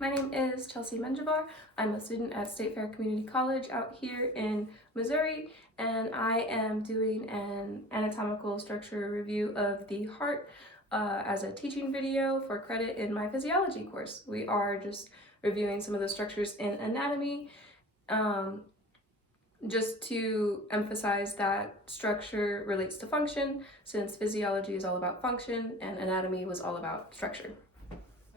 My name is Chelsea Menjivar. I'm a student at State Fair Community College out here in Missouri, and I am doing an anatomical structure review of the heart as a teaching video for credit in my physiology course. We are just reviewing some of the structures in anatomy, just to emphasize that structure relates to function, since physiology is all about function and anatomy was all about structure.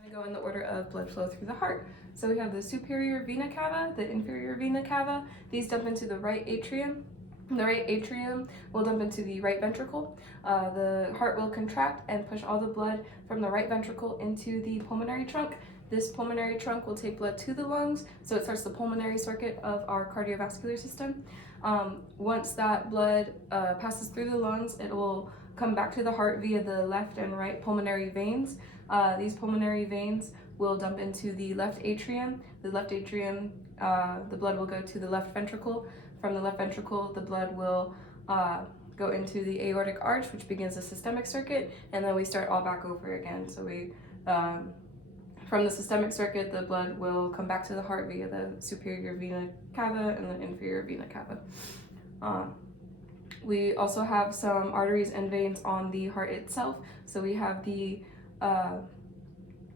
I'm going to go in the order of blood flow through the heart. So we have the superior vena cava, the inferior vena cava. These dump into the right atrium. The right atrium will dump into the right ventricle. The heart will contract and push all the blood from the right ventricle into the pulmonary trunk. This pulmonary trunk will take blood to the lungs, so it starts the pulmonary circuit of our cardiovascular system. Once that blood passes through the lungs, it will come back to the heart via the left and right pulmonary veins. These pulmonary veins will dump into the left atrium. The left atrium, the blood will go to the left ventricle. From the left ventricle, the blood will go into the aortic arch, which begins the systemic circuit, and then we start all back over again. So from the systemic circuit, the blood will come back to the heart via the superior vena cava and the inferior vena cava. We also have some arteries and veins on the heart itself. So we have the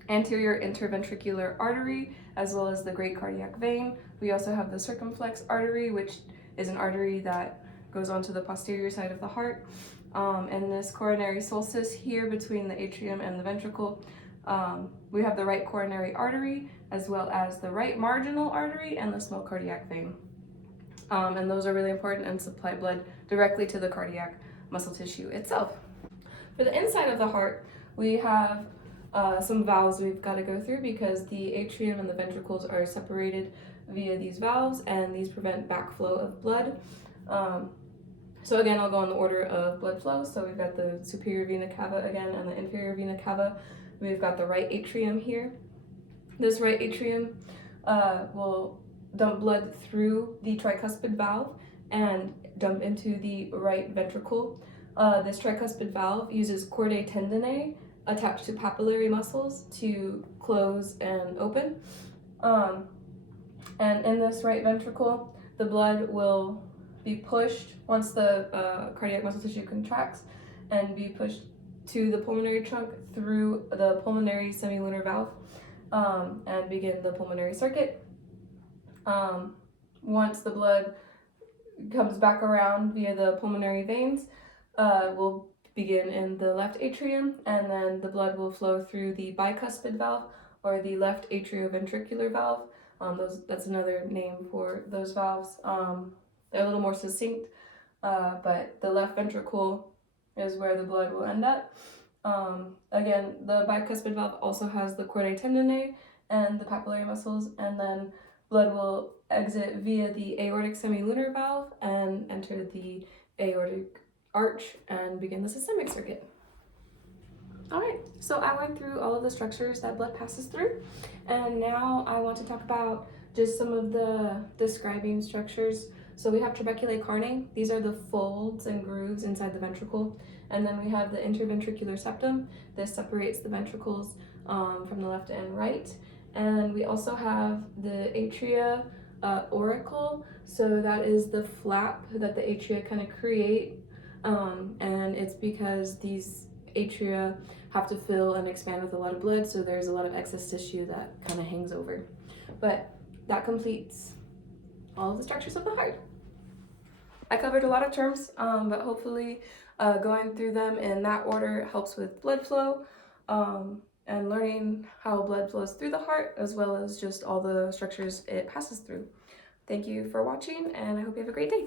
anterior interventricular artery, as well as the great cardiac vein. We also have the circumflex artery, which is an artery that goes onto the posterior side of the heart. And this coronary sulcus here between the atrium and the ventricle, we have the right coronary artery, as well as the right marginal artery and the small cardiac vein. And those are really important and supply blood directly to the cardiac muscle tissue itself. For the inside of the heart, we have some valves we've got to go through because the atrium and the ventricles are separated via these valves, and these prevent backflow of blood. So again, I'll go in the order of blood flow. So we've got the superior vena cava again and the inferior vena cava. We've got the right atrium here. This right atrium will dump blood through the tricuspid valve and dump into the right ventricle. This tricuspid valve uses chordae tendineae attached to papillary muscles to close and open. And in this right ventricle, the blood will be pushed once the cardiac muscle tissue contracts and be pushed to the pulmonary trunk through the pulmonary semilunar valve and begin the pulmonary circuit. Once the blood comes back around via the pulmonary veins, we'll begin in the left atrium, and then the blood will flow through the bicuspid valve or the left atrioventricular valve. That's another name for those valves. They're a little more succinct, but the left ventricle is where the blood will end up. Again, the bicuspid valve also has the chordae tendineae and the papillary muscles, and then blood will exit via the aortic semilunar valve and enter the aortic arch and begin the systemic circuit. All right, so I went through all of the structures that blood passes through, and now I want to talk about just some of the describing structures. So we have trabeculae carnae. These are the folds and grooves inside the ventricle. And then we have the interventricular septum. This separates the ventricles from the left and right. And we also have the atria auricle. So that is the flap that the atria kind of create. And it's because these atria have to fill and expand with a lot of blood, so there's a lot of excess tissue that kind of hangs over. But that completes all of the structures of the heart. I covered a lot of terms, but hopefully going through them in that order helps with blood flow and learning how blood flows through the heart, as well as just all the structures it passes through. Thank you for watching, and I hope you have a great day.